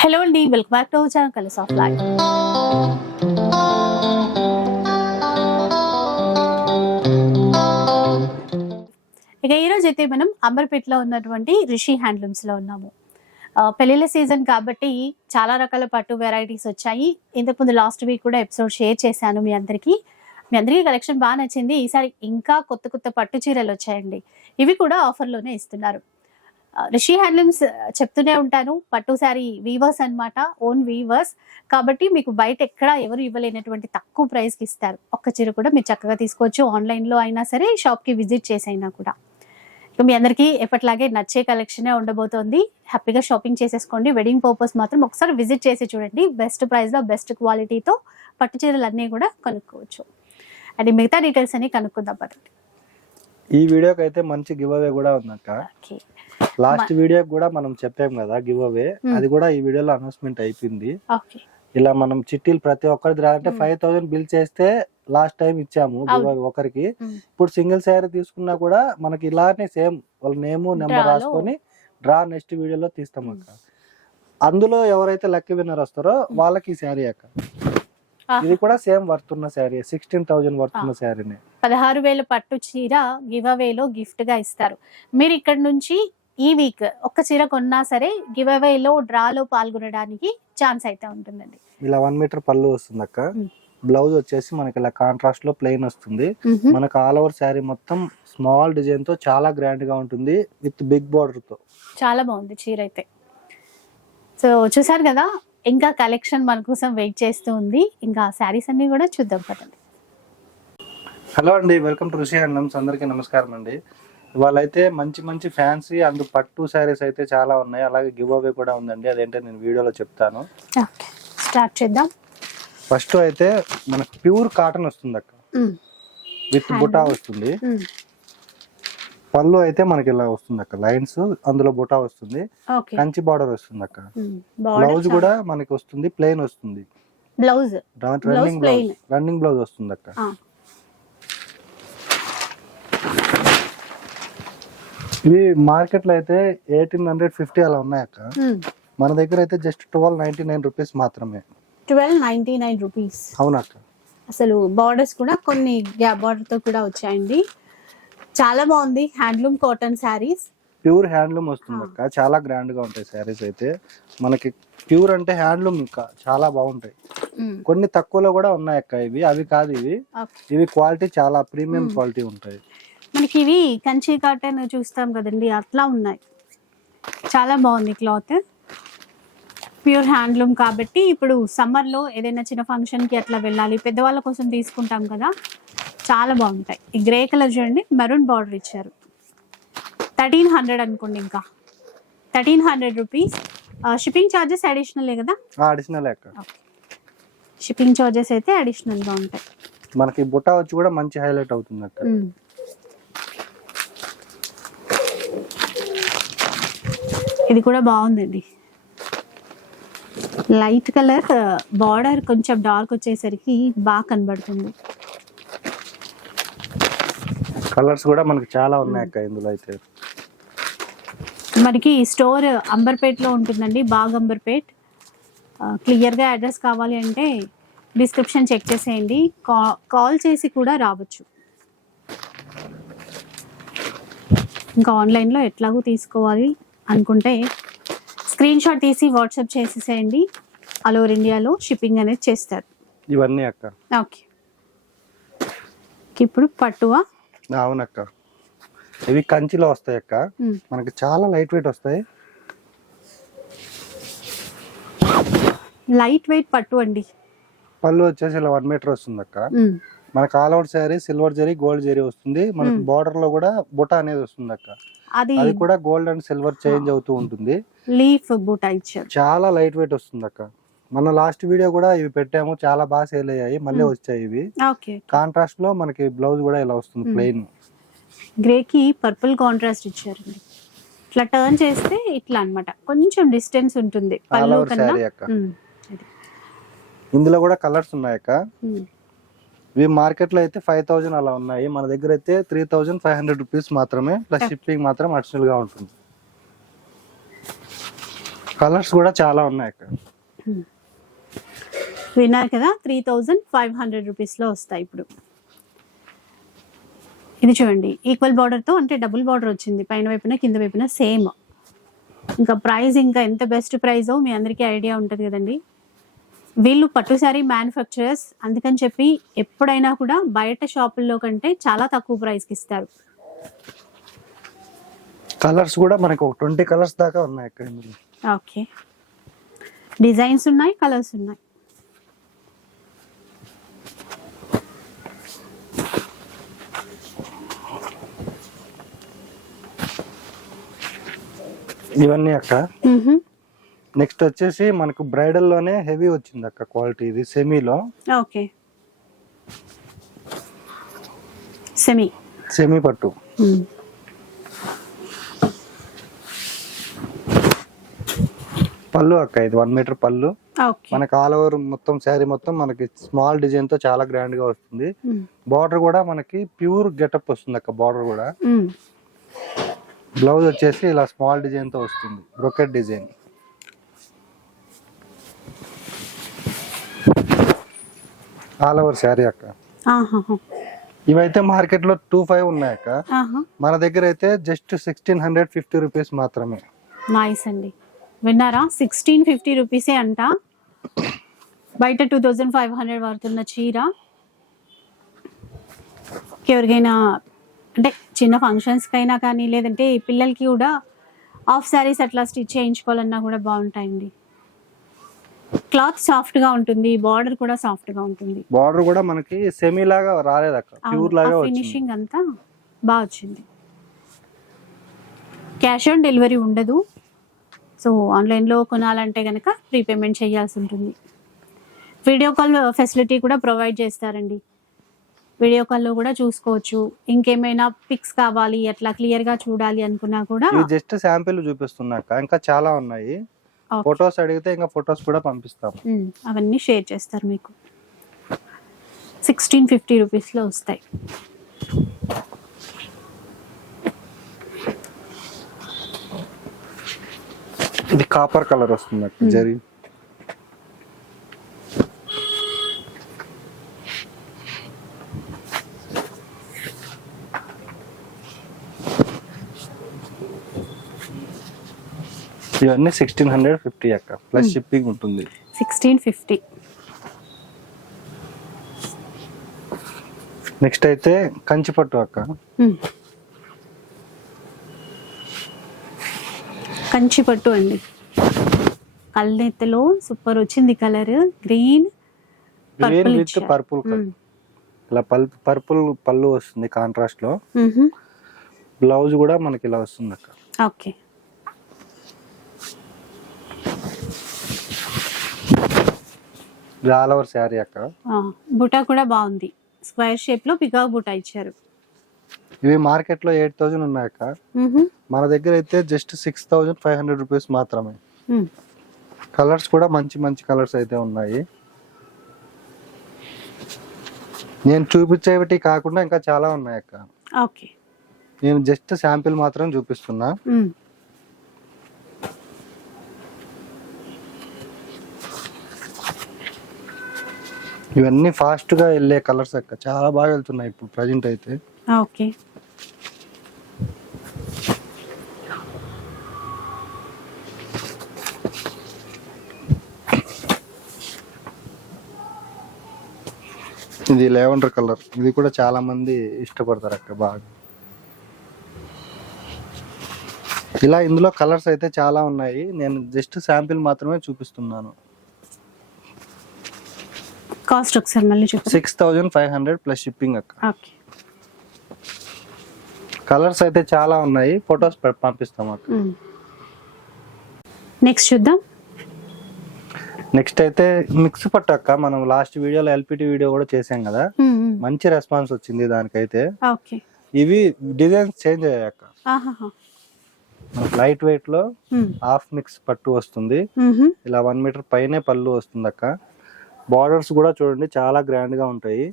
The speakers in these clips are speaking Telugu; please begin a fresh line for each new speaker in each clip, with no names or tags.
హలో అండి welcome back to channel colours of life. ఇక ఈరోజు అయితే మనం అంబర్పేటలో ఉన్నటువంటి రిషి హ్యాండ్లూమ్స్లో ఉన్నాము. పెళ్ళిళ్ళ సీజన్ కాబట్టి చాలా రకాల పట్టు వెరైటీస్ వచ్చాయి. ఇంతకుముందు లాస్ట్ వీక్ కూడా ఎపిసోడ్ షేర్ చేశాను మీ అందరికీ. మీ అందరికీ కలెక్షన్ బాగా నచ్చింది. ఈసారి ఇంకా కొత్త కొత్త పట్టు చీరలు వచ్చాయండి. ఇవి కూడా ఆఫర్లోనే ఇస్తున్నారు. రిషి హ్యాండ్లూమ్స్ చెప్తూనే ఉంటాను. పట్టు శారీ వీవర్స్ అన్నమాట ఓన్ వీవర్స్. కాబట్టి మీకు బయట ఎక్కడ ఎవరు ఇవ్వలేనటువంటి తక్కువ ప్రైస్కి ఇస్తారు. ఒక్క చీర కూడా మీరు చక్కగా తీసుకోవచ్చు. ఆన్లైన్లో అయినా సరే షాప్కి విజిట్ చేసైనా కూడా. మీ అందరికీ ఎప్పటిలాగే నచ్చే కలెక్షనే ఉండబోతోంది. హ్యాపీగా షాపింగ్ చేసేసుకోండి. వెడ్డింగ్ పర్పస్ మాత్రం ఒకసారి విజిట్ చేసి చూడండి. బెస్ట్ ప్రైస్లో బెస్ట్ క్వాలిటీతో పట్టు చీరలు అన్నీ కూడా కనుక్కోవచ్చు. అండ్ మిగతా డీటెయిల్స్ అన్ని కనుక్కుందాం పదండి.
ఈ వీడియోకి అయితే మంచి గివ్ అవే కూడా ఉందక్క. లాస్ట్ వీడియో కూడా మనం చెప్పాం కదా గివ్ అవే. అది కూడా ఈ వీడియోలో అనౌన్స్మెంట్ అయిపోయింది. ఇలా మనం చిట్టీలు ప్రతి ఒక్కరిది
Hmm.
ఫైవ్ థౌసండ్ బిల్ చేస్తే లాస్ట్ టైం ఇచ్చాము ఒకరికి. ఇప్పుడు సింగిల్ శారీ తీసుకున్నా కూడా మనకి ఇలానే సేమ్ వాళ్ళ నేమ్ నెంబర్ రాసుకొని డ్రా నెక్స్ట్ వీడియోలో తీస్తాం అక్క. అందులో ఎవరైతే లక్కీ విన్నర్ వస్తారో వాళ్ళకి ఈ శారీ అక్క. ఇది కూడా సేమ్ వర్త్ ఉన్న శారీ సిక్స్టీన్ థౌసండ్ వర్త్ ఉన్న శారీనే.
పదహారు వేల పట్టు చీర గివ్ అవేలో గిఫ్ట్గా ఇస్తారు. మీరు ఇక్కడ నుంచి ఈ వీక్ ఒక్క చీర కొన్నా సరే గివ్ అవేలో డ్రాలో పాల్గొనడానికి ఛాన్స్ అయితే ఉంటుందండి.
ఇలా వన్ మీటర్ పళ్ళు వస్తుంది అక్క. బ్లౌజ్ వచ్చేసి మనకి ఇలా కాంట్రాస్ట్లో ప్లెయిన్ వస్తుంది. మనకు ఆల్ ఓవర్ శారీ మొత్తం స్మాల్ డిజైన్తో చాలా గ్రాండ్గా ఉంటుంది విత్ బిగ్ బార్డర్తో.
చాలా బాగుంది చీర అయితే. సో చూసారు కదా ఇంకా కలెక్షన్ మన కోసం వెయిట్ చేస్తూ ఉంది. ఇంకా శారీస్ అన్ని కూడా చూద్దాం పదండి.
హలో అండి వెల్కమ్ టు ఋషి హ్యాండ్లూమ్స్ అందరికీ నమస్కారం అండి. వాళ్ళైతే మంచి మంచి ఫ్యాన్సీ అండ్ పట్టు శారీస్ అయితే చాలా ఉన్నాయి. అలాగే గివ్ అవే కూడా ఉందండి. అదేంటో నేను వీడియోలో చెప్తాను.
స్టార్ట్ చేద్దాం.
ఫస్ట్ అయితే మనకు ప్యూర్ కాటన్ వస్తుంది అక్క విత్ బుటా వస్తుంది. పళ్ళు అయితే మనకి ఇలా వస్తుంది అక్క. లైన్స్ అందులో బుటా వస్తుంది. కంచి బార్డర్ వస్తుంది అక్క. బ్లౌజ్ కూడా మనకి వస్తుంది ప్లెయిన్ వస్తుంది.
Blouse.
Running blouse. Running blouse వస్తుంది అక్క. ఇవి మార్కెట్లో అయితే ఎయిటీన్ హండ్రెడ్ ఫిఫ్టీ అలా ఉన్నాయి అక్క. మన దగ్గర అయితే just twelve ninety nine rupees మాత్రమే.
Twelve ninety nine rupees.
అవునక్క
అసలు బార్డర్స్ కూడా కొన్ని గ్యాప్ బార్డర్తో కూడా వచ్చాయండి. చాలా బాగుంది. Handloom cotton saris.
Pure handloom వస్తుంది అక్క. చాలా గ్రాండ్గా ఉంటాయి శారీస్ అయితే. మనకి ప్యూర్ అంటే హ్యాండ్లూమ్ ఇంకా చాలా బాగుంటాయి. కొన్ని తక్కువలో కూడా ఉన్నాయి అక్క ఇవి. అవి కాదు ఇవి. ఇవి క్వాలిటీ చాలా ప్రీమియం క్వాలిటీ ఉంటాయి.
మనకి ఇవి కంచి కాటన్ చూస్తాం కదండి. అట్లా ఉన్నాయి. చాలా బాగుంది క్లాత్. ప్యూర్ హ్యాండ్లూమ్ కాబట్టి ఇప్పుడు సమ్మర్లో ఏదైనా చిన్న ఫంక్షన్కి అట్లా వెళ్ళాలి. పెద్దవాళ్ళ కోసం తీసుకుంటాం కదా. చాలా బాగుంటాయి. ఈ గ్రే కలర్ చూడండి మెరూన్ బార్డర్ ఇచ్చారు. థర్టీన్ హండ్రెడ్ అనుకోండి ఇంకా. Thirteen hundred rupees. Shipping charges అడిషనలే కదా?
అడిషనల్
షిప్పింగ్ ఛార్జెస్ అయితే అడిషనల్గా ఉంటాయి.
మనకి బుట్ట వచ్చి కూడా మంచి హైలైట్ అవుతుంది అక్క.
ఇది కూడా బాగుందండి. లైట్ కలర్ బార్డర్ కొంచెం డార్క్ వచ్చేసరికి బాగా కనబడుతుంది.
కలర్స్ కూడా మనకి చాలా ఉన్నాయి అక్క ఇందులో అయితే.
మనకి స్టోర్ అంబర్పేట్లో ఉంటుందండి బాగ్ అంబర్పేట్. క్లియర్గా అడ్రస్ కావాలి అంటే డిస్క్రిప్షన్ చెక్ చేసేయండి. కాల్ చేసి కూడా రావచ్చు. ఇంకా ఆన్లైన్లో ఎట్లాగో తీసుకోవాలి అనుకుంటే స్క్రీన్ షాట్ తీసి వాట్సాప్ చేసేసేయండి. ఆల్ ఓవర్ ఇండియాలో షిప్పింగ్ అనేది చేస్తారు.
ఇవన్నీ అక్క.
ఓకే. ఇప్పుడు పట్టువా?
అవునక్క. ఇవి కంచిలో వస్తాయి అక్క. మనకి చాలా లైట్ వెయిట్ వస్తాయి.
లైట్ వెయిట్ పట్టు అండి.
పళ్ళు వచ్చేసి ఇలా వన్ మీటర్ వస్తుంది అక్క. మనకి all out sari silver zari gold zari వస్తుంది. మనకి బార్డర్లో కూడా బుట్ట అనేది వస్తుంది అక్క
అది
అది కూడా గోల్డ్ అండ్ సిల్వర్ చేంజ్ అవుతూ ఉంటుంది.
లీఫ్ బూటా ఇచ్చారు.
చాలా లైట్ వెయిట్ వస్తుంది అక్క మన లాస్ట్ వీడియో కూడా ఇవి పెట్టాము చాలా బాగా సేల్ అయ్యాయి మళ్ళీ వచ్చాయి ఇవి. కాంట్రాస్ట్లో మనకి బ్లౌజ్ కూడా ఇలా వస్తుంది ప్లెయిన్
గ్రేకి పర్పుల్ కాంట్రాస్ట్ ఇచ్చారండి. ఇట్లా టర్న్ చేస్తే ఇట్లా అన్నమాట. కొంచెం డిస్టెన్స్ ఉంటుంది పళ్ళు కన్నా.
ఇందులో కూడా కలర్స్ ఉన్నాయి అక్క. ఇవి మార్కెట్లో అయితే ఫైవ్ థౌజండ్ అలా ఉన్నాయి. మన దగ్గర అయితే three thousand five hundred rupees మాత్రమే ప్లస్ షిప్పింగ్ మాత్రం అడిషనల్గా ఉంటుంది. కలర్స్ కూడా చాలా ఉన్నాయి అక్క.
విన్నారు కదా త్రీ థౌజండ్ ఫైవ్ హండ్రెడ్ రూపీస్లో వస్తాయి ఇప్పుడు. ఇది చూడండి ఈక్వల్ బార్డర్తో అంటే డబుల్ బార్డర్ వచ్చింది పైన వైపున కింద వైపున సేమ్. ఇంకా ప్రైస్ ఇంకా ఎంత బెస్ట్ ప్రైజో మీ అందరికీ ఐడియా ఉంటుంది కదండి. వీళ్ళు పట్టు శారీ మ్యానుఫ్యాక్చరర్స్ అందుకని చెప్పి ఎప్పుడైనా కూడా బయట షాపుల్లో కంటే చాలా తక్కువ ప్రైస్కి ఇస్తారు.
కలర్స్ కూడా మనకు ఒక ట్వంటీ కలర్స్ దాకా ఉన్నాయి ఇందులో
ఓకే. డిజైన్స్ ఉన్నాయి కలర్స్ ఉన్నాయి.
ఇవన్నీ అక్క. నెక్స్ట్ వచ్చేసి మనకు బ్రైడల్లోనే హెవీ వచ్చింది అక్క క్వాలిటీ ఇది సెమీలో
ఓకే. సెమీ
సెమీ పట్టు. పళ్ళు అక్క ఇది వన్ మీటర్ పళ్ళు. మనకి ఆల్ ఓవర్ మొత్తం శారీ మొత్తం మనకి స్మాల్ డిజైన్తో చాలా గ్రాండ్గా వస్తుంది. బార్డర్ కూడా మనకి ప్యూర్ గెటప్ వస్తుంది అక్క బార్డర్ కూడా. బ్లౌజ్ వచ్చేసి ఇలా స్మాల్ డిజైన్తో వస్తుంది brocade design. All over sari అక్క. ఇవైతే మార్కెట్లో టూ ఫైవ్ ఉన్నాయి అక్క. మన దగ్గర అయితే just sixteen hundred fifty rupees మాత్రమే.
నైస్ అండి. విన్నారా? సిక్స్టీన్ ఫిఫ్టీ రూపీసే అంట. బయట టూ థౌజండ్ ఫైవ్ హండ్రెడ్ పడుతున్న చీర. ఎవరికైనా అంటే చిన్న ఫంక్షన్స్కి అయినా కానీ లేదంటే పిల్లలకి కూడా హాఫ్ శారీస్ అట్లా స్టిచ్ చేయించుకోవాలన్నా కూడా బాగుంటాయండి. క్లాత్ సాఫ్ట్గా ఉంటుంది బార్డర్ కూడా సాఫ్ట్గా ఉంటుంది.
బార్డర్ కూడా మనకి సెమీ లాగా రాలేదు అక్క ప్యూర్ లాగా వచ్చింది.
ఫినిషింగ్ అంతా బాగా వచ్చింది. క్యాష్ ఆన్ డెలివరీ ఉండదు. సో ఆన్లైన్లో కొనాలంటే కనుక ప్రీపేమెంట్ చేయాల్సి ఉంటుంది. వీడియో కాల్ ఫెసిలిటీ కూడా ప్రొవైడ్ చేస్తారండి. వీడియో కాల్లో కూడా చూసుకోవచ్చు. ఇంకేమైనా పిక్స్ కావాలి అట్లా క్లియర్గా చూడాలి అనుకున్నా కూడా
ఇవి జస్ట్ శాంపిల్ చూపిస్తున్నాక ఇంకా చాలా ఉన్నాయి. ఫొటోస్ అడిగితే ఇంకా ఫొటోస్ కూడా పంపిస్తాం.
అవన్నీ షేర్ చేస్తారు మీకు. సిక్స్టీన్ ఫిఫ్టీ రూపీస్లో వస్తాయి.
ఇది కాపర్ కలర్ వస్తుంది జరి. ఇవన్నీ సిక్స్టీన్ హండ్రెడ్ ఫిఫ్టీ అక్క ప్లస్ షిప్పింగ్ ఉంటుంది.
సిక్స్టీన్ ఫిఫ్టీ
నెక్స్ట్ అయితే కంచిపట్టు అక్క.
మ్మ్. కంచి పట్టు అండి. కళ్ళెత్తలో సూపర్ వచ్చింది colour green
green
purple
with purple ఇలా పల్ పర్పుల్ పళ్ళు వస్తుంది కాంట్రాస్ట్లో. బ్లౌజ్ కూడా మనకి ఇలా వస్తుంది అక్క.
ఓకే
ఇది ఆల్ ఓవర్ శారీ అక్క.
బుటా కూడా బాగుంది. స్క్వేర్ షేప్లో పికాక్ బుటా ఇచ్చారు.
ఇవి మార్కెట్లో ఎయిట్ థౌజండ్ ఉన్నాయి అక్క. మన దగ్గర అయితే just six thousand five hundred rupees మాత్రమే. కలర్స్ కూడా మంచి మంచి కలర్స్ అయితే ఉన్నాయి. నేను చూపించేవి కాకుండా ఇంకా చాలా ఉన్నాయి అక్క.
ఓకే.
నేను జస్ట్ శాంపిల్ మాత్రం చూపిస్తున్నా. ఇవన్నీ ఫాస్ట్గా వెళ్ళే కలర్స్ అక్క. చాలా బాగా వెళ్తున్నాయి ఇప్పుడు ప్రజెంట్ అయితే.
ఓకే.
ఇది లెవెండర్ కలర్ ఇది కూడా చాలా మంది ఇష్టపడతారు అక్క బాగా. ఇలా ఇందులో కలర్స్ అయితే చాలా ఉన్నాయి. నేను జస్ట్ శాంపిల్ మాత్రమే చూపిస్తున్నాను.
కాస్ట్ ఒకసారి మళ్ళీ చెప్పండి
six thousand five hundred plus shipping అక్క.
ఓకే.
కలర్స్ అయితే చాలా ఉన్నాయి. ఫొటోస్ పంపిస్తాం అక్క.
నెక్స్ట్ చూద్దాం.
నెక్స్ట్ అయితే మిక్స్ పట్టు అక్క. మనం లాస్ట్ వీడియోలో ఎల్పిటి వీడియో కూడా చేసాం కదా. మంచి రెస్పాన్స్ వచ్చింది దానికైతే.
ఓకే.
ఇవి డిజైన్స్ చేంజ్ అయ్యాయి అక్క.
ఆహాహా.
లైట్
వెయిట్లో.
హాఫ్ మిక్స్ పట్టు వస్తుంది. ఇలా వన్ మీటర్ పైనే పళ్ళు వస్తుంది అక్క. బార్డర్స్ కూడా చూడండి చాలా గ్రాండ్గా ఉంటాయి.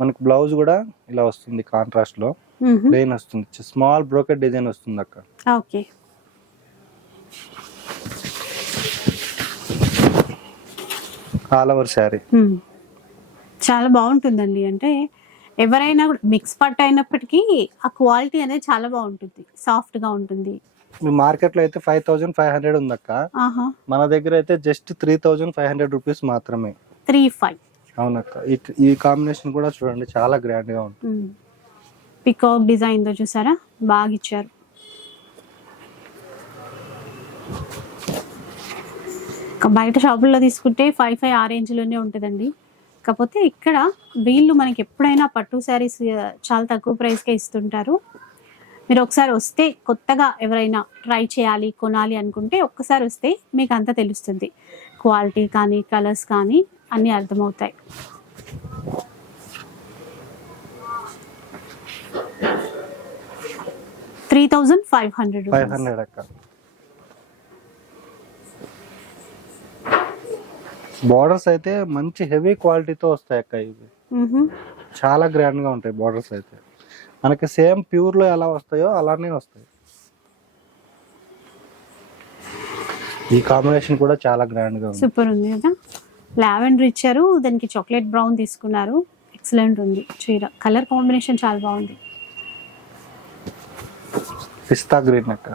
మనకి బ్లౌజ్ కూడా ఇలా వస్తుంది
కాంట్రాస్ట్లో.
ప్లెయిన్ వస్తుంది. స్మాల్ బ్రోకెట్ డిజైన్ వస్తుంది అక్క.
ఓకే.
All over sari.
చాలా బాగుంటుందండి. అంటే ఎవరైనా మిక్స్ పట్టు అయినప్పటికీ ఆ క్వాలిటీ అనేది చాలా బాగుంటుంది. సాఫ్ట్గా ఉంటుంది.
మార్కెట్లో అయితే ఫైవ్ థౌసండ్ ఫైవ్ హండ్రెడ్ ఉందక్క. మన దగ్గర అయితే just three thousand five hundred rupees మాత్రమే.
Three five.
అవునక్క. ఈ- కాంబినేషన్ కూడా చూడండి చాలా గ్రాండ్గా ఉంటుంది
పికాక్ డిజైన్తో చూసారా? బాగా ఇచ్చారు బయట షాపుల్లో తీసుకుంటే ఫైవ్ ఫైవ్ ఆ రేంజ్లోనే ఉంటుందండి. కాకపోతే ఇక్కడ వీళ్ళు మనకి ఎప్పుడైనా పట్టు శారీస్ చాలా తక్కువ ప్రైస్కే ఇస్తుంటారు. మీరు ఒకసారి వస్తే కొత్తగా ఎవరైనా ట్రై చేయాలి కొనాలి అనుకుంటే ఒక్కసారి వస్తే మీకు అంతా తెలుస్తుంది. క్వాలిటీ కానీ కలర్స్ కానీ. అన్నీ అర్థమవుతాయి. Three thousand five hundred
five hundred అక్క. బార్డర్స్ అయితే మంచి హెవీ క్వాలిటీతో వస్తాయి అక్క ఇవి. చాలా గ్రాండ్గా ఉంటాయి బార్డర్స్ అయితే. మనకి సేమ్ ప్యూర్లో ఎలా వస్తాయో అలానే వస్తాయి. ఈ కాంబినేషన్ కూడా చాలా గ్రాండ్గా ఉంది.
సూపర్ ఉంది కదా? లావెండర్ ఇచ్చారు దానికి చాక్లెట్ బ్రౌన్ తీసుకున్నారు. ఎక్సలెంట్ ఉంది. చీర కలర్ కాంబినేషన్ చాలా బాగుంది.
పిస్తా గ్రీన్ అక్క.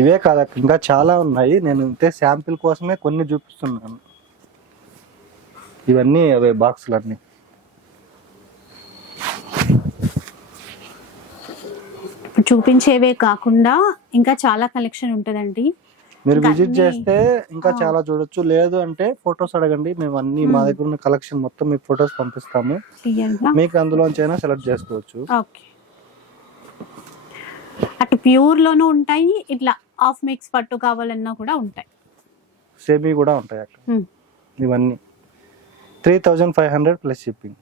ఇవే కాదక్క ఇంకా చాలా ఉన్నాయి. నేను ఇంతే శాంపిల్ కోసమే కొన్ని చూపిస్తున్నాను. ఇవన్నీ అవే బాక్సులు అన్ని
చూపించేవే కాకుండా ఇంకా చాలా కలెక్షన్ ఉంటుందండి.
మీరు విజిట్ చేస్తే ఇంకా. చాలా చూడొచ్చు. లేదు అంటే ఫొటోస్ అడగండి. మేము అన్ని మా దగ్గర ఉన్న కలెక్షన్ మొత్తం మీకు ఫొటోస్ పంపిస్తాము. మీకు అందులోంచి అయినా సెలెక్ట్ చేసుకోవచ్చు.
ఓకే. అటు ప్యూర్ లోనూ ఉంటాయి ఇట్లా హాఫ్ మిక్స్ పట్టు కావాలన్నా కూడా ఉంటాయి.
సేమీ కూడా ఉంటాయి అక్కడ. ఇవన్నీ. Three thousand five hundred plus shipping.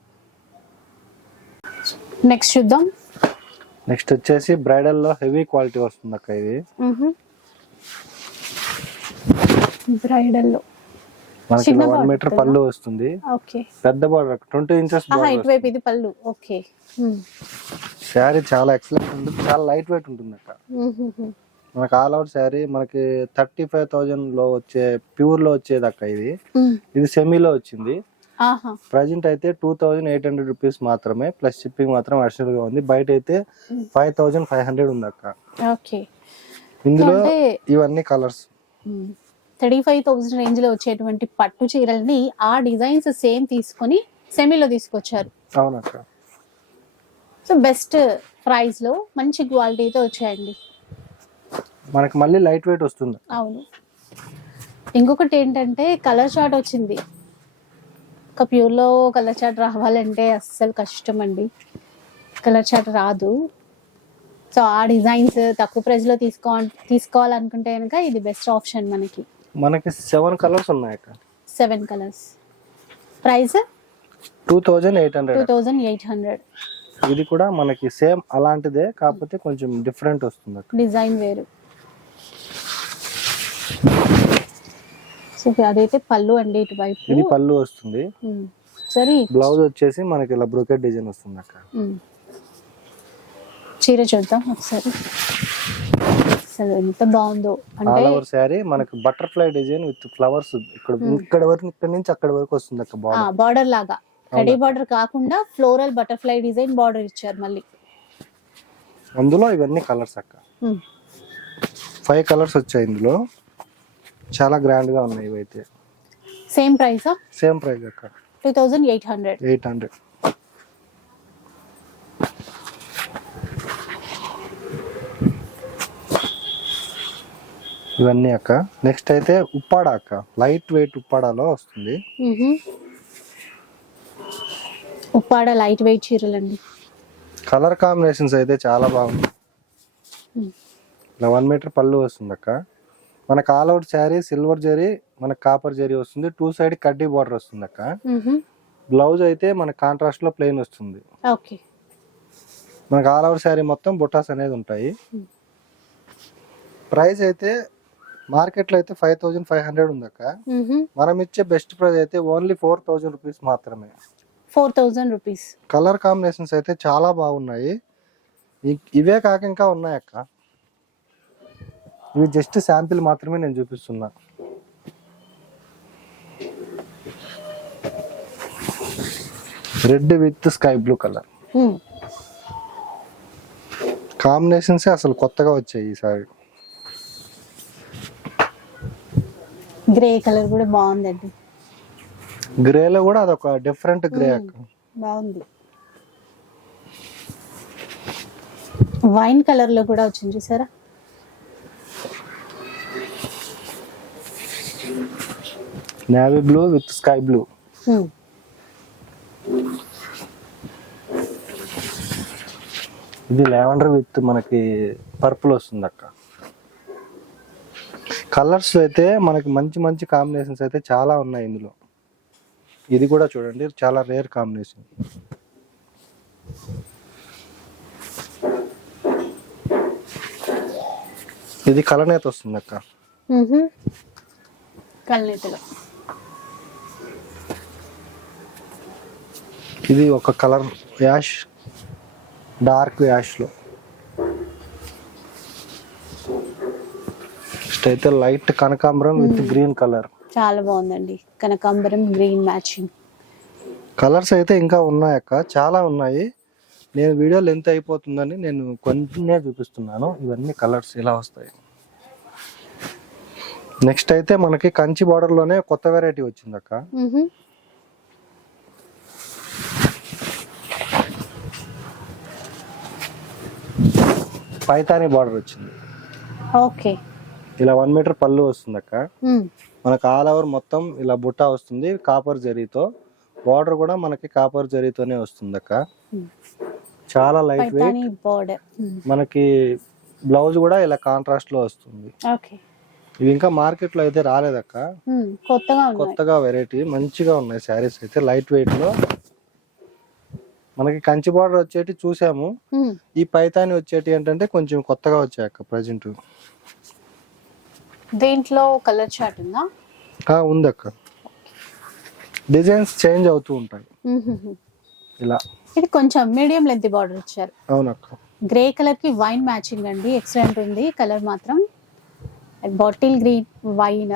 Next చూద్దాం.
నెక్స్ట్ వచ్చేసి బ్రైడల్లో హెవీ క్వాలిటీ వస్తుంది అక్క ఇది మనకి
చిన్న
వన్ మీటర్? పళ్ళు వస్తుంది.
ఓకే.
పెద్ద బార్డర్ ట్వంటీ ఇంచెస్
ఇటువైపు ఇది పళ్ళు. ఓకే.
శారీ చాలా ఎక్సలెంట్ ఉంటుంది చాలా లైట్ వెయిట్ ఉంటుంది అక్క మనకి ఆల్ అవుట్ శారీ మనకి థర్టీ ఫైవ్ థౌజండ్లో వచ్చే ప్యూర్లో వచ్చేది అక్క ఇది ఇది సెమీలో వచ్చింది. ప్రజెంట్ అయితే two thousand eight hundred rupees మాత్రమే ప్లస్ షిప్పింగ్ మాత్రం అడిషనల్గా ఉంది. బయట అయితే ఫైవ్ థౌజండ్ ఫైవ్ హండ్రెడ్ ఉంది అక్క
ఓకే.
ఇందులో ఇవన్నీ కలర్స్
థర్టీ ఫైవ్ థౌసండ్ రేంజ్లో వచ్చేటువంటి పట్టు చీరల్ని ఆ డిజైన్స్ సేమ్ తీసుకొని సెమీలో తీసుకొచ్చారు. సో బెస్ట్ ప్రైస్లో మంచి క్వాలిటీతో వచ్చాయండి.
మనకి మళ్ళీ లైట్ వెయిట్ వస్తుంది.
అవును. ఇంకొకటి ఏంటంటే కలర్ చార్ట్ వచ్చింది. ఒక ప్యూర్లో కలర్ చార్ట్ రావాలంటే అస్సలు కష్టం అండి కలర్ చార్ట్ రాదు. సో ఆ డిజైన్స్ తక్కువ ప్రైస్లో తీసుకో తీసుకోవాలనుకుంటే కనుక ఇది బెస్ట్ ఆప్షన్ మనకి.
మనకి సెవెన్ కలర్స్ ఉన్నాయి అక్క.
Seven colours. Price?
Two thousand eight
two
hundred
thousand eight hundred.
ఇది కూడా మనకి సేమ్ అలాంటిదే కాకపోతే కొంచెం డిఫరెంట్ వస్తుంది అక్క.
డిజైన్ వేరు. సో అదైతే పళ్ళు అండి ఇటువైపు
ఇది పళ్ళు వస్తుంది.
సరే.
బ్లౌజ్ వచ్చేసి మనకి ఇలా బ్రోకెట్ డిజైన్ వస్తుంది అక్క.
చీర చూద్దాం ఒకసారి. అసలు ఎంత బాగుందో. అంటే
ఓవర్ శారీ మనకి బటర్ఫ్లై డిజైన్ విత్ ఫ్లవర్స్ ఇక్కడ ఇక్కడ వరకు ఇక్కడ నుంచి అక్కడ వరకు వస్తుంది అక్క బార్డర్
బార్డర్ లాగా. రెడీ బార్డర్ కాకుండా ఫ్లోరల్ బటర్ఫ్లై డిజైన్ బార్డర్ ఇచ్చారు మళ్ళీ.
అందులో ఇవన్నీ కలర్స్ అక్క. ఫైవ్ కలర్స్ వచ్చాయి ఇందులో. చాలా గ్రాండ్గా ఉన్నాయి ఇవైతే.
సేమ్ ప్రైస్
సేమ్ ప్రైస్ అక్క.
Two thousand eight hundred
eight hundred ఇవన్నీ అక్క. నెక్స్ట్ అయితే ఉప్పాడ అక్క. లైట్ వెయిట్ ఉప్పాడాలో వస్తుంది.
ఉప్పాడ లైట్ వెయిట్ చీరలండి.
కలర్ కాంబినేషన్స్ అయితే చాలా బాగుంది వన్ మీటర్ పళ్ళు వస్తుంది అక్క. మనకు all out sari silver zari మనకు కాపర్ జరీ వస్తుంది. టూ సైడ్ కడ్డీ బార్డర్ వస్తుంది అక్క. బ్లౌజ్ అయితే మన కాంట్రాస్ట్లో ప్లెయిన్ వస్తుంది.
ఓకే.
మనకు ఆల్ అవుట్ శారీ మొత్తం బుటాస్ అనేది ఉంటాయి. ప్రైస్ అయితే మార్కెట్లో అయితే ఫైవ్ థౌజండ్ ఫైవ్ హండ్రెడ్ ఉంది అక్క మనం ఇచ్చే బెస్ట్ ప్రైస్ అయితే ఓన్లీ ఫోర్ థౌజండ్ రూపీస్ మాత్రమే.
Four thousand rupees.
Colour combinations అయితే చాలా బాగున్నాయి. ఇవే కాక ఇంకా ఉన్నాయి అక్క ఇవి జస్ట్ శాంపిల్ మాత్రమే నేను చూపిస్తున్నా. Red with sky blue colour. Combinations అసలు కొత్తగా వచ్చాయి ఈసారి.
గ్రే కలర్ కూడా బాగుందండి.
గ్రేలో కూడా అదొక డిఫరెంట్ గ్రే
బాగుంది. వైన్ కలర్లో కూడా వచ్చింది చూసారా?
Navy blue with sky blue. ఇది లెవెండర్ విత్ మనకి పర్పుల్ వస్తుంది అక్క కలర్స్ అయితే మనకి మంచి మంచి కాంబినేషన్స్ అయితే చాలా ఉన్నాయి ఇందులో. ఇది కూడా చూడండి చాలా రేర్ కాంబినేషన్ ఇది కలనేత వస్తుంది అక్క.
కల్నేతలో
ఇది ఒక colour ash dark ash next అయితే లైట్ కనకాంబరం విత్ గ్రీన్ కలర్
చాలా బాగుందండి. కనకాంబరం గ్రీన్ మ్యాచింగ్
కలర్స్ అయితే ఇంకా ఉన్నాయి అక్క. చాలా ఉన్నాయి. నేను వీడియో లెంత్ అయిపోతుందని నేను కొంచెమే చూపిస్తున్నాను. ఇవన్నీ కలర్స్ ఇలా వస్తాయి. నెక్స్ట్ అయితే మనకి కంచి బార్డర్లోనే కొత్త వెరైటీ వచ్చింది అక్క. పైతాని బార్డర్ వచ్చింది.
ఓకే.
ఇలా వన్ మీటర్ పళ్ళు వస్తుంది అక్క మనకు ఆల్ ఓవర్ మొత్తం ఇలా బుట్ట వస్తుంది కాపర్ జరీతో. బార్డర్ కూడా మనకి కాపర్ జరీతోనే వస్తుంది అక్క చాలా లైట్ వెయిట్
బార్డర్
మనకి బ్లౌజ్ కూడా ఇలా కాంట్రాస్ట్లో వస్తుంది. ఇవి ఇంకా మార్కెట్లో అయితే రాలేదక్క.
కొత్తగా
కొత్తగా వెరైటీ మంచిగా ఉన్నాయి శారీస్ అయితే లైట్ వెయిట్లో. మనకి కంచి బార్డర్ వచ్చేటి చూసాము. ఈ పైతాని వచ్చేటి ఏంటంటే కొంచెం కొత్తగా వచ్చాయి అక్క ప్రజెంట్
దీంట్లో కలర్ చార్ట్ ఉందా?
ఉంది అక్క. డిజైన్స్ చేంజ్ అవుతూ ఉంటాయి. ఇలా.
ఇది కొంచెం మీడియం లెంత్ బార్డర్ ఇచ్చారు.
అవునక్క
గ్రే కలర్కి వైన్ మ్యాచింగ్ అండి. ఎక్సలెంట్ ఉంది. కలర్ మాత్రం బాటిల్ గ్రీన్ వైన్.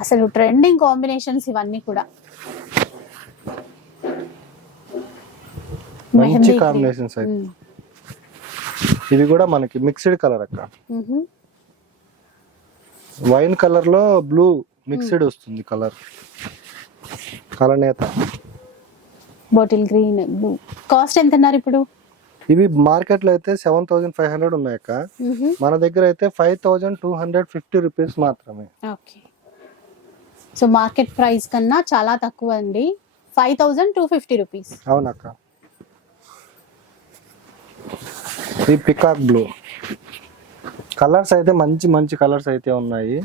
అసలు ట్రెండింగ్ కాంబినేషన్స్ ఇవన్నీ కూడా.
మంచి. కాంబినేషన్స్. ఇవి కూడా మనకి మిక్స్డ్ కలర్ అక్క. వైన్ కలర్లో బ్లూ మిక్స్డ్ వస్తుంది colour. కలనేత.
Bottle green blue. Cost ఎంత అన్నారు ఇప్పుడు?
ఇవి మార్కెట్లో అయితే సెవెన్ థౌసండ్ ఫైవ్ హండ్రెడ్ ఉన్నాయక్క. మన దగ్గర అయితే five thousand two hundred fifty rupees మాత్రమే.
ఓకే. సో మార్కెట్ ప్రైస్ కన్నా చాలా తక్కువ అండి. Five thousand two fifty rupees.
అవునక్క. ఈ పికాక్ బ్లూ. కలర్స్ అయితే మంచి మంచి కలర్స్ అయితే ఉన్నాయి.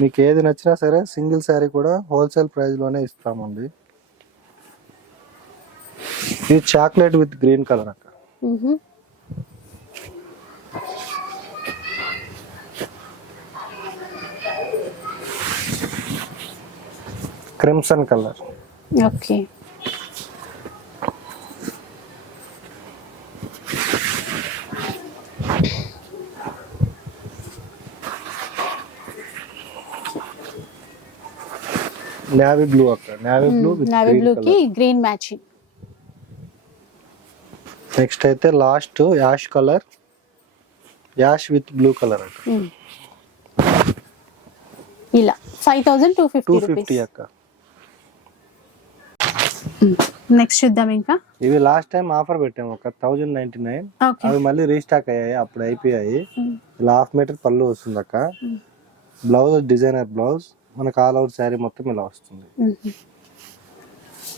మీకు ఏది నచ్చినా సరే సింగిల్ శారీ కూడా హోల్సేల్ ప్రైస్లోనే ఇస్తామండి. ఇది చాక్లెట్ విత్ గ్రీన్ కలర్ అక్క. Crimson colour.
Okay.
Navy blue అక్క నావీ బ్లూ
నావీ బ్లూ కి గ్రీన్ మ్యాచింగ్
నెక్స్ట్ అయితే last ash colour ash with blue colour అక్క
ఇలా. Five thousand two
two
fifty
fifty
rupees
అక్క.
నెక్స్ట్ చూద్దాం ఇంకా.
ఇవి లాస్ట్ టైం ఆఫర్ పెట్టాము ఒక థౌజండ్ నైన్టీ నైన్ అవి మళ్ళీ రీస్టాక్ అయ్యాయి. అప్పుడు అయిపోయాయి. ఇలా హాఫ్ మీటర్ పళ్ళు వస్తుంది అక్క. బ్లౌజ్ డిజైనర్ బ్లౌజ్ మనకు ఆల్ అవుట్ శారీ మొత్తం ఇలా వస్తుంది.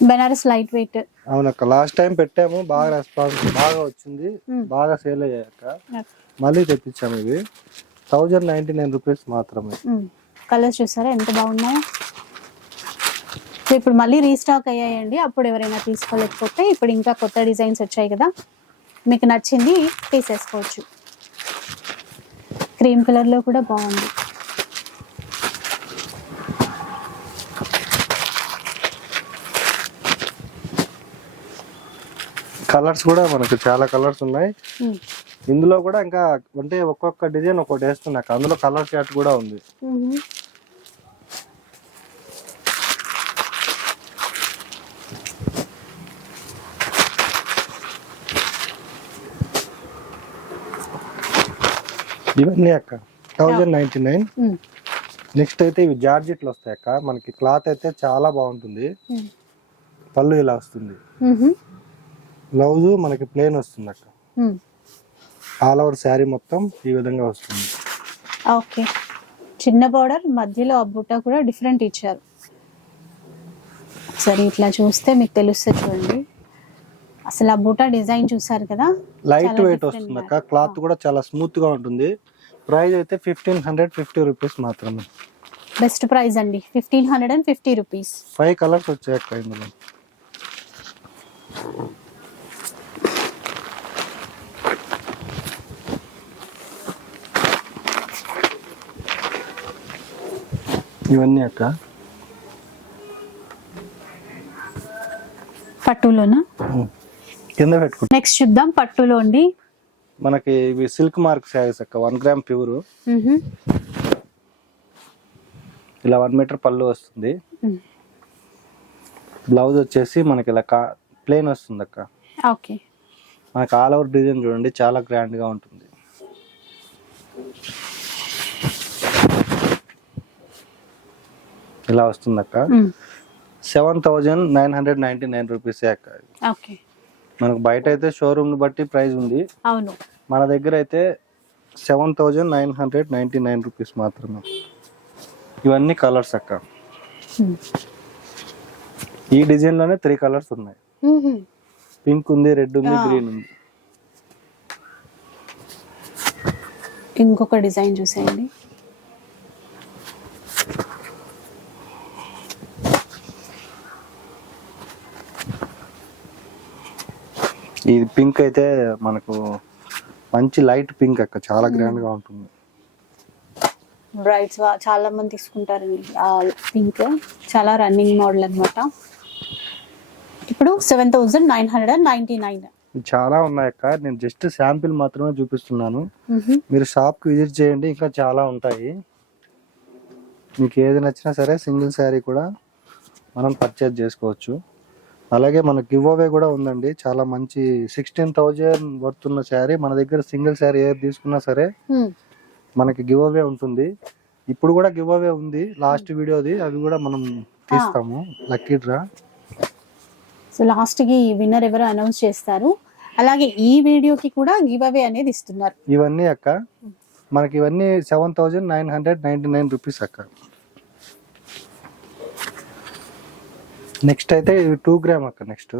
బెనారస్ లైట్ వెయిట్
అవునక్క లాస్ట్ టైం పెట్టాము బాగా రెస్పాన్స్ బాగా వచ్చింది బాగా సేల్ అయ్యాక మళ్ళీ తెప్పించాము ఇవి. థౌజండ్ నైన్టీ నైన్ రూపీస్ మాత్రమే.
కలర్స్ చూసారా ఎంత బాగున్నాయో? ఇప్పుడు మళ్ళీ రీస్టాక్ అయ్యాయండి. అప్పుడు ఎవరైనా తీసుకోలేకపోతే ఇప్పుడు ఇంకా కొత్త డిజైన్స్ వచ్చాయి కదా. మీకు నచ్చింది తీసేసుకోవచ్చు. క్రీమ్ కలర్లో కూడా బాగుంది.
కలర్స్ కూడా మనకు చాలా కలర్స్ ఉన్నాయి. ఇందులో కూడా ఇంకా అంటే ఒక్కొక్క డిజైన్ ఒక్కొక్కటి వేస్తున్నాక అందులో కలర్ చార్ట్ కూడా ఉంది. ఇవన్నీ అక్క. Thousand ninety nine. నెక్స్ట్ అయితే ఇవి జార్జెట్లు వస్తాయి అక్క. మనకి క్లాత్ అయితే చాలా బాగుంటుంది. పళ్ళు ఇలా వస్తుంది. బ్లౌజ్ మనకి ప్లేన్ వస్తుంది అక్క ఆల్ ఓవర్ శారీ మొత్తం ఈ విధంగా వస్తుంది.
ఓకే. చిన్న బార్డర్ మధ్యలో ఆ బుట్ట కూడా డిఫరెంట్ ఇచ్చారు. సరే ఇట్లా చూస్తే మీకు తెలుస్తుంది చూడండి. అసలు ఆ బుట్ట డిజైన్ చూసారు కదా?
లైట్ వెయిట్ వస్తుంది. అక్క క్లాత్ కూడా చాలా స్మూత్గా ఉంటుంది. ప్రైస్ అయితే ఫిఫ్టీన్ హండ్రెడ్ ఫిఫ్టీ రూపీస్ మాత్రమే.
బెస్ట్ ప్రైస్ అండి. Fifteen hundred and fifty rupees
five colours వచ్చాయి అక్క ఇందులో. ఇవన్నీ అక్క?
పట్టులోనా?
కింద పెట్టుకుంటా.
నెక్స్ట్ చూద్దాం పట్టులో అండి
మనకి ఇవి సిల్క్ మార్క్ శారీస్ అక్క వన్ గ్రామ్ ప్యూర్. ఇలా వన్ మీటర్ పళ్ళు వస్తుంది. బ్లౌజ్ వచ్చేసి మనకి ఇలా కా ప్లేన్ వస్తుంది అక్క.
ఓకే.
మనకి ఆల్ ఓవర్ డిజైన్ చూడండి చాలా గ్రాండ్గా ఉంటుంది. ఇలా వస్తుంది అక్క. Seven thousand nine hundred ninety nine rupees అక్క
ఓకే.
మనకు బయట అయితే షోరూమ్ బట్టి ప్రైస్ ఉంది.
అవును.
మన దగ్గర అయితే seven thousand nine hundred ninety nine rupees మాత్రమే. ఇవన్నీ కలర్స్ అక్క. ఈ డిజైన్లోనే త్రీ కలర్స్ ఉన్నాయి. పింక్ ఉంది రెడ్ ఉంది. గ్రీన్ ఉంది.
ఇంకొక డిజైన్ చూసేయండి.
ఇది పింక్ అయితే మనకు మంచి లైట్ పింక్ అక్క చాలా గ్రాండ్గా ఉంటుంది.
బ్రైడ్స్ చాలా మంది తీసుకుంటారండి ఆ పింక్ చాలా రన్నింగ్ మోడల్ అన్నమాట. ఇప్పుడు seven thousand nine hundred and ninety nine
చాలా ఉన్నాయి అక్క. నేను జస్ట్ శాంపిల్ మాత్రమే చూపిస్తున్నాను. మీరు షాప్కి విజిట్ చేయండి ఇంకా చాలా ఉంటాయి. మీకు ఏది నచ్చినా సరే సింగిల్ శారీ కూడా మనం పర్చేజ్ చేసుకోవచ్చు. అలాగే మన గివ్ అవే కూడా ఉందండి. చాలా మంచి సిక్స్టీన్ థౌజండ్ వర్త్ ఉన్న శారీ. మన దగ్గర సింగిల్ శారీ ఏది తీసుకున్నా సరే మనకి గివ్ అవే ఉంటుంది. ఇప్పుడు కూడా గివ్ అవే ఉంది. లాస్ట్ వీడియోది. అవి కూడా మనం తీస్తాము. Lucky draw.
సో లాస్ట్కి విన్నర్ ఎవరు అనౌన్స్ చేస్తారు. అలాగే ఈ వీడియోకి కూడా గివ్ అవే అనేది ఇస్తున్నారు.
ఇవన్నీ అక్క. మనకి ఇవన్నీ seven thousand nine hundred ninety nine rupees అక్క. నెక్స్ట్ అయితే ఇవి టూ గ్రామ్ అక్క next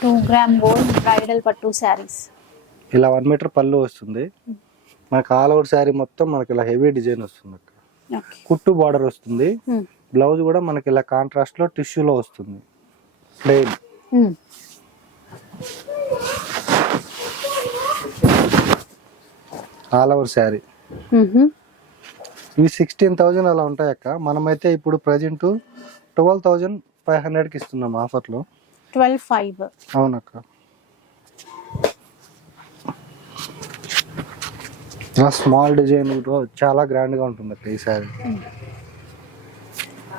two gram gold bridal పట్టు శారీస్
ఇలా వన్ మీటర్ పళ్ళు వస్తుంది. మనకి ఆల్ ఓవర్ శారీ మొత్తం మనకి ఇలా హెవీ డిజైన్ వస్తుంది అక్క.
ఓకే
కుట్టు బార్డర్ వస్తుంది. బ్లౌజ్ కూడా మనకి ఇలా కాంట్రాస్ట్లో టిష్యూలో వస్తుంది. ప్లెయిన్ ఆల్ ఓవర్ శారీ ఇవి సిక్స్టీన్ థౌజండ్ అలా ఉంటాయి అక్క. మనమైతే ఇప్పుడు ప్రజెంట్ ట్వెల్వ్ థౌజండ్ ఫైవ్ హండ్రెడ్కి ఇస్తున్నాం ఆఫర్లో
ట్వెల్వ్ ఫైవ్
అవునక్క. స్మాల్ డిజైన్ చాలా గ్రాండ్గా ఉంటుంది అక్క ఈ శారీ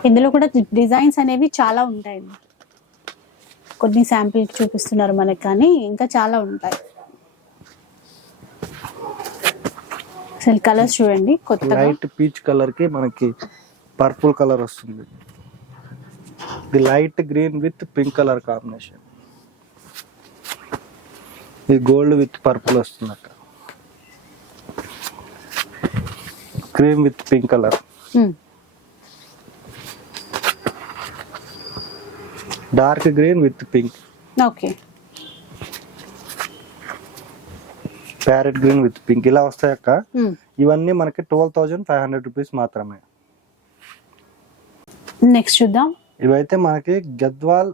ఇందులో కూడా డిజైన్స్ అనేవి చాలా ఉంటాయండి కొన్ని శాంపిల్ చూపిస్తున్నారు మనకి కానీ ఇంకా చాలా ఉంటాయి. అసలు కలర్స్ చూడండి కొత్తగా.
లైట్ పీచ్ కలర్కి మనకి పర్పుల్ కలర్ వస్తుంది. ఇది light green with pink colour combination. ఇది గోల్డ్ విత్ పర్పుల్ వస్తుంది అక్క cream with pink colour. Dark green with pink.
Okay.
Parrot green with pink ఇలా వస్తాయి అక్క.
ఉమ్,
ఇవన్నీ మనకి twelve thousand five hundred rupees మాత్రమే.
నెక్స్ట్ చూద్దాం.
ఇవైతే మనకి గద్వాల్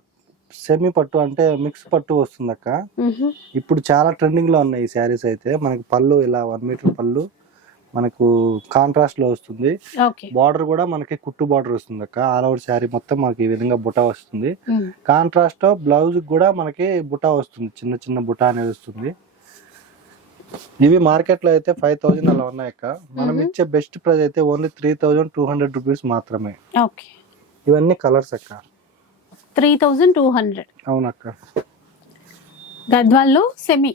సెమీ పట్టు అంటే మిక్స్ పట్టు వస్తుంది అక్క. ఇప్పుడు చాలా ట్రెండింగ్లో ఉన్నాయి ఈ శారీస్ అయితే. మనకి పళ్ళు ఇలా వన్ మీటర్ పళ్ళు మనకు కాంట్రాస్ట్లో వస్తుంది. బార్డర్ కూడా మనకి కుట్టు బార్డర్ వస్తుంది అక్క. ఆల్ ఓవర్ శారీ మొత్తం మనకి ఈ విధంగా బుటా వస్తుంది. కాంట్రాస్ట్తో బ్లౌజ్ కూడా మనకి బుటా వస్తుంది. చిన్న చిన్న బుటా అనేది వస్తుంది. ఇవి మార్కెట్లో అయితే ఫైవ్ థౌజండ్ అలా ఉన్నాయి అక్క. మనం. ఇచ్చే బెస్ట్ ప్రైస్ అయితే only three thousand two hundred rupees మాత్రమే.
ఓకే.
ఇవన్నీ కలర్స్ అక్క.
Three thousand two hundred.
అవునక్క
గద్వాల్లో సెమీ.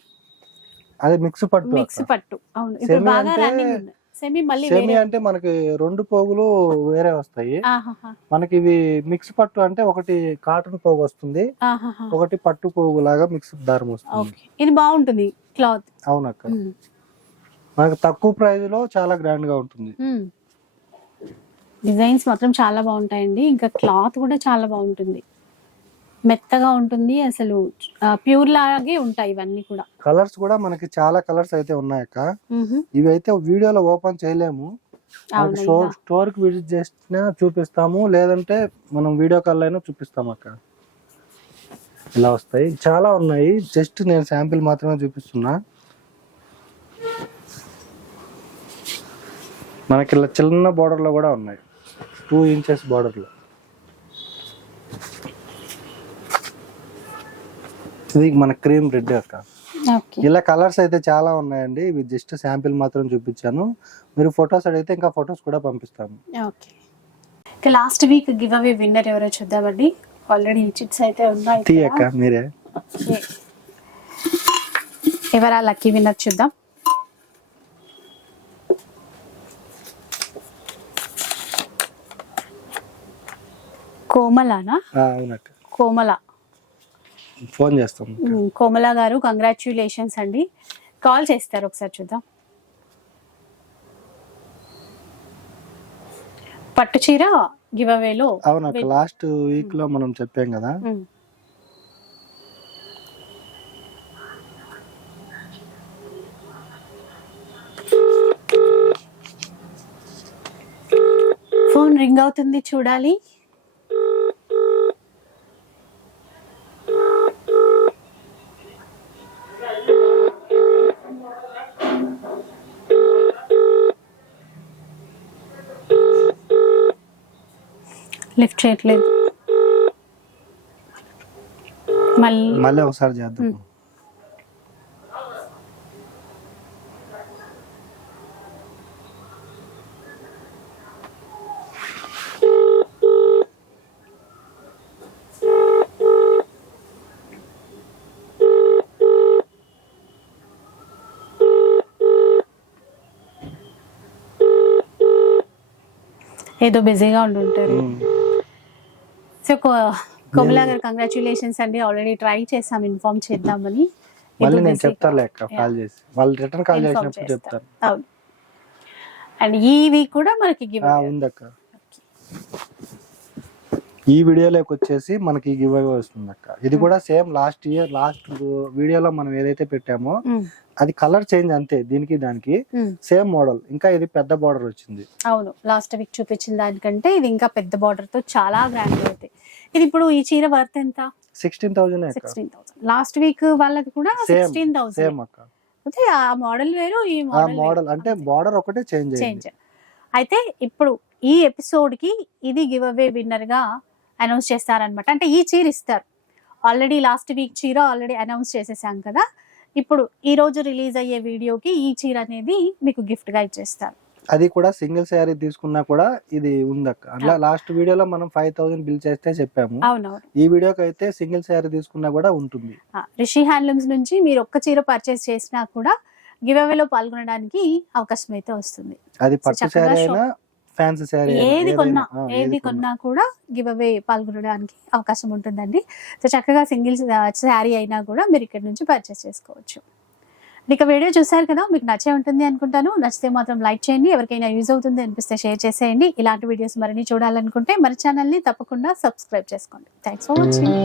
అదే మిక్స్ పట్టు
మిక్స్ పట్టు. అవును. ఇప్పుడు బాగా రన్నింగ్ ఉంది. సెమీ మళ్ళీ
సేమి అంటే మనకి రెండు పోగులు వేరే వస్తాయి. మనకి ఇవి మిక్స్ పట్టు అంటే ఒకటి కాటన్ పోగు వస్తుంది. ఒకటి పట్టు పోగు లాగా మిక్స్ దారం వస్తుంది.
ఇది బాగుంటుంది క్లాత్.
అవునక్క. మనకి తక్కువ ప్రైస్లో చాలా గ్రాండ్గా ఉంటుంది.
డిజైన్స్ మాత్రం చాలా బాగుంటాయండి. ఇంకా క్లాత్ కూడా చాలా బాగుంటుంది. మెత్తగా ఉంటుంది. అసలు ప్యూర్ లాగే ఉంటాయి ఇవన్నీ కూడా.
కలర్స్ కూడా మనకి చాలా కలర్స్ అయితే ఉన్నాయక్క
మ్హూ.
ఇవి అయితే వీడియోలో ఓపెన్ చేయలేము. స్టోర్కి విజిట్ చేసినా చూపిస్తాము. లేదంటే మనం వీడియో కాల్ అయినా చూపిస్తాం అక్క. ఇలా వస్తాయి. చాలా ఉన్నాయి. జస్ట్ నేను శాంపిల్ మాత్రమే చూపిస్తున్నా. మనకి ఇలా చిన్న border లో కూడా ఉన్నాయి. టూ ఇంచెస్లో. ఇది మన క్రీమ్ రెడ్ అక్క. ఇలా కలర్స్ అయితే చాలా ఉన్నాయండి. ఇవి జస్ట్ శాంపిల్ మాత్రం చూపించాను. మీరు ఫొటోస్ అడిగితే ఇంకా ఫొటోస్ కూడా పంపిస్తాము.
Okay. Last week give away winner ఎవరో చూద్దామండి. ఆల్రెడీ చిట్స్ అయితే ఉన్నాయి.
అక్క మీరే.
ఎవరా లక్కీ విన్నర్ చూద్దాం. కోమలానా?
అవునక్క.
కోమల.
ఫోన్ చేస్తాం.
కోమల గారు కంగ్రాచులేషన్స్ అండి. కాల్ చేస్తారు ఒకసారి చూద్దాం. పట్టు చీర గివ్ అవేలో
అవునక్క లాస్ట్ వీక్లో మనం చెప్పాం కదా.
ఫోన్ రింగ్ అవుతుంది చూడాలి. లిఫ్ట్ చేయట్లేదు మళ్ళీ
మళ్ళీ ఒకసారి చేద్దాం
ఉమ్. ఏదో బిజీగా ఉండుంటారు
ఉమ్.
సో కోమలా గారు కంగ్రాచులేషన్స్ అండి. ఆల్రెడీ ట్రై చేసాం ఇన్ఫార్మ్ చేద్దామని.
మళ్ళీ నేను చెప్తాను అక్క కాల్ చేసి. వాళ్ళు రిటర్న్ కాల్ చేసినప్పుడు
అవును. అండ్ ఈ వీక్ కూడా మనకి
ఆ, ఉందక్క ఈ వీడియోలోకి వచ్చేసి మనకి గివ్ అవే వస్తుంది అక్క. ఇది కూడా సేమ్ లాస్ట్ ఇయర్ లాస్ట్ వీడియోలో మనం ఏదైతే పెట్టామో అది కలర్ చేంజ్ అంతే దీనికి దానికి సేమ్ మోడల్. ఇంకా ఇది పెద్ద బార్డర్ వచ్చింది.
అవును లాస్ట్ వీక్ చూపించిన దానికంటే ఇది ఇంకా పెద్ద బార్డర్తో చాలా గ్రాండ్ అవుతాయి ఇది ఇప్పుడు ఈ చీర వర్త్ ఎంత?
సిక్స్టీన్ అక్క.
సిక్స్టీన్ థౌసండ్ లాస్ట్ వీక్ వాళ్ళకి కూడా సిక్స్టీన్ థౌసండ్
సేమ్ అక్క.
అయితే ఆ మోడల్ వేరు ఈ మోడల్
అంటే బార్డర్ ఒకటే చేంజ్
చేంజ్ అయితే ఇప్పుడు ఈ ఎపిసోడ్కి ఇది గివ్ అవే విన్నర్గా అనౌన్స్ చేస్తారనమాట అంటే ఈ చీర ఇస్తారు. ఆల్రెడీ లాస్ట్ వీక్ చీర ఆల్రెడీ అనౌన్స్ చేసేసాం కదా. ఇప్పుడు ఈ రోజు రిలీజ్ అయ్యే వీడియోకి ఈ చీర అనేది మీకు గిఫ్ట్గా ఇచ్చేస్తారు.
అది కూడా సింగిల్ శారీ తీసుకున్నా కూడా ఇది ఉందక్క. అట్లా లాస్ట్ వీడియోలో మనం ఫైవ్ థౌసండ్ బిల్ చేస్తే చెప్పాము.
అవునవును.
ఈ వీడియోకి అయితే సింగిల్ శారీ తీసుకున్నా కూడా ఉంటుంది.
రిషి హ్యాండ్లూమ్స్ నుంచి మీరు ఒక్క చీర పర్చేస్ చేసినా కూడా గివ్ అవేలో పాల్గొనడానికి అవకాశం అయితే వస్తుంది.
అది పట్టు శారీ అయినా ఫ్యాన్సీ శారీ
ఏది కొన్నా ఏది కొన్నా. కూడా గివ్ అవే పాల్గొనడానికి అవకాశం ఉంటుందండి. సో చక్కగా సింగిల్ శారీ అయినా కూడా మీరు ఇక్కడ నుంచి పర్చేస్ చేసుకోవచ్చు. ఇక వీడియో చూసారు కదా మీకు నచ్చే ఉంటుంది అనుకుంటాను. నచ్చితే మాత్రం లైక్ చేయండి. ఎవరికైనా యూజ్ అవుతుంది అనిపిస్తే షేర్ చేసేయండి. ఇలాంటి వీడియోస్ మరిన్ని చూడాలనుకుంటే మన ఛానల్ని తప్పకుండా సబ్స్క్రైబ్ చేసుకోండి. Thanks for watching